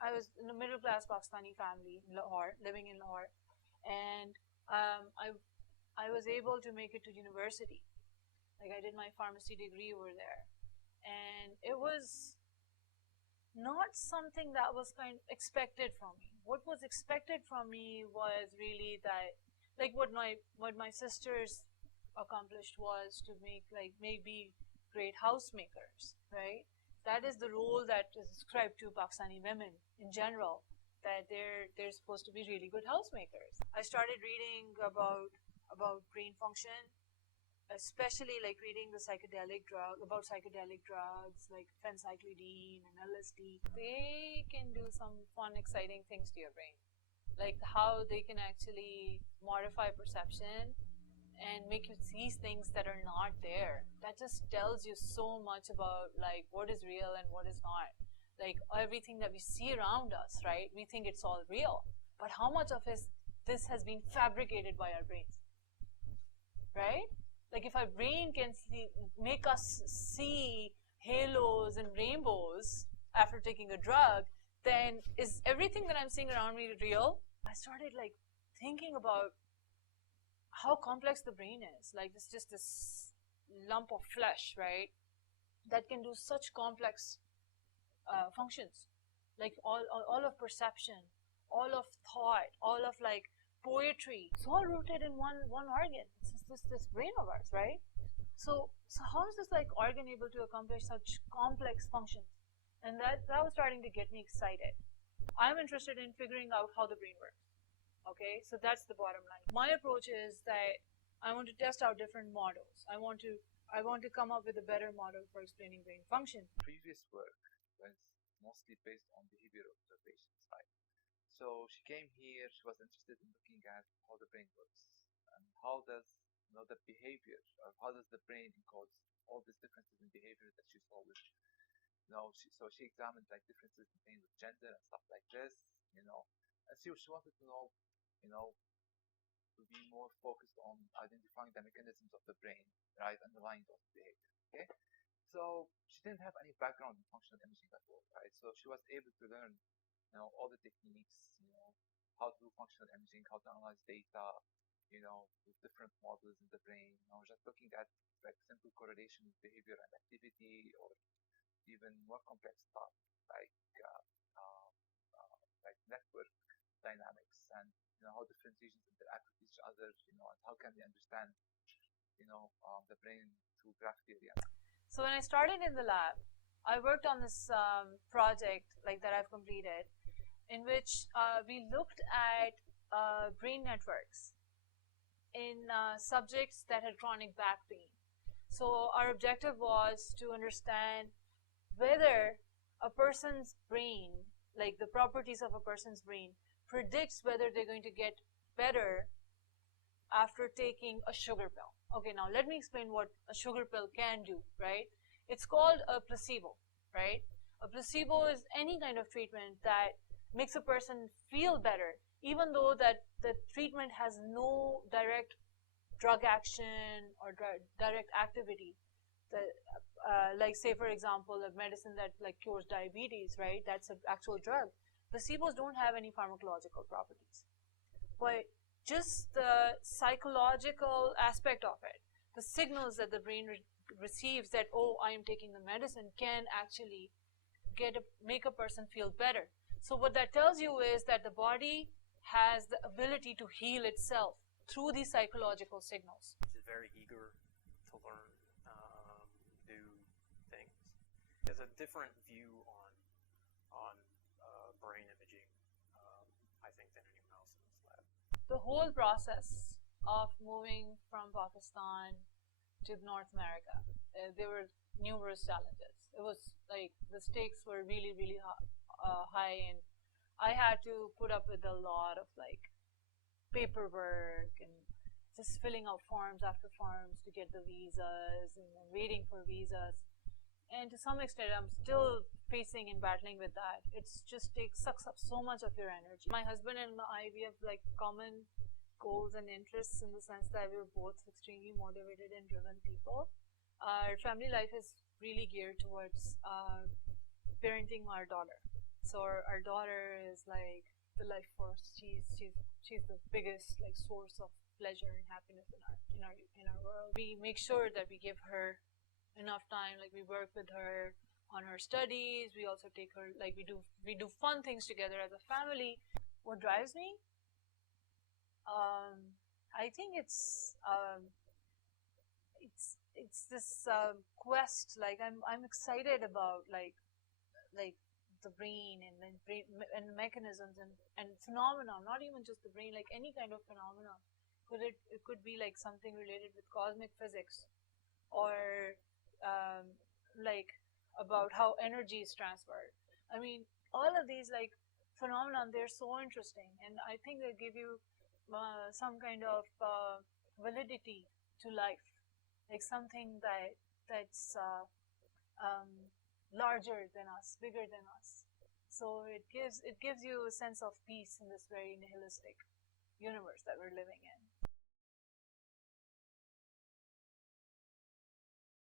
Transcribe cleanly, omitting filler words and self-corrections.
I was in a middle class Pakistani family in Lahore, living in Lahore, and I was able to make it to university. Like I did my pharmacy degree over there, and it was not something that was kind of expected from me. What was expected from me was really that, like what my sisters accomplished was to make like maybe great housemakers, right? That is the role that is ascribed to Pakistani women in general. That they're supposed to be really good housemakers. I started reading about brain function, especially like reading the psychedelic drugs like phencyclidine and LSD. They can do some fun, exciting things to your brain, like how they can actually modify perception and make you see things that are not there. That just tells you so much about like what is real and what is not. Like everything that we see around us, right? We think it's all real, but how much of this has been fabricated by our brains, right? Like if our brain can make us see halos and rainbows after taking a drug, then is everything that I'm seeing around me real? I started like thinking about how complex the brain is. Like it's just this lump of flesh, right? That can do such complex functions, like all of perception, all of thought, all of like poetry. It's all rooted in one organ. It's this brain of ours, right? So how is this like organ able to accomplish such complex functions? And that was starting to get me excited. I'm interested in figuring out how the brain works. Okay, so that's the bottom line. My approach is that I want to test out different models. I want to come up with a better model for explaining brain function. Previous work was mostly based on behavior observations, right? So she came here, she was interested in looking at how the brain works and how does the behavior, or how does the brain encode all these differences in behavior that she saw with, so she examined like differences in pain with gender and stuff like this, and she wanted to know, to be more focused on identifying the mechanisms of the brain, right, underlying those behaviors. Okay, so she didn't have any background in functional imaging at all, right? So she was able to learn, all the techniques, how to do functional imaging, how to analyze data, with different models in the brain, just looking at like simple correlation with behavior and activity, or even more complex stuff like like network dynamics, and how different regions interact with each other, and how can we understand, the brain through graph theory. So when I started in the lab, I worked on this project like that I've completed, in which we looked at brain networks in subjects that had chronic back pain. So our objective was to understand whether a person's brain, like the properties of a person's brain, predicts whether they're going to get better after taking a sugar pill. Okay, now let me explain what a sugar pill can do, right? It's called a placebo, right? A placebo is any kind of treatment that makes a person feel better, even though that the treatment has no direct drug action or direct activity. Like say for example, a medicine that like cures diabetes, right? That's an actual drug. Placebos don't have any pharmacological properties, but just the psychological aspect of it, the signals that the brain receives that, oh, I am taking the medicine, can actually make a person feel better. So what that tells you is that the body has the ability to heal itself through these psychological signals. She's very eager to learn new things. There's a different view on brain imaging, I think, than anyone else in this lab. The whole process of moving from Pakistan to North America, there were numerous challenges. It was like the stakes were really, really high, and I had to put up with a lot of like paperwork and just filling out forms after forms to get the visas and waiting for visas. And to some extent, I'm still facing and battling with that. It's just sucks up so much of your energy. My husband and I, we have like common goals and interests, in the sense that we're both extremely motivated and driven people. Our family life is really geared towards parenting our daughter. So our daughter is like the life force. She's the biggest like source of pleasure and happiness in our world. We make sure that we give her enough time. Like we work with her on her studies. We also take her, like we do fun things together as a family. What drives me? I think it's this quest. Like I'm excited about like the brain and then brain and mechanisms and phenomena. Not even just the brain, like any kind of phenomena. It could be like something related with cosmic physics, or like about how energy is transferred. I mean, all of these like phenomena, they're so interesting, and I think they give you some kind of validity to life, like something that's larger than us, bigger than us. So it gives you a sense of peace in this very nihilistic universe that we're living in.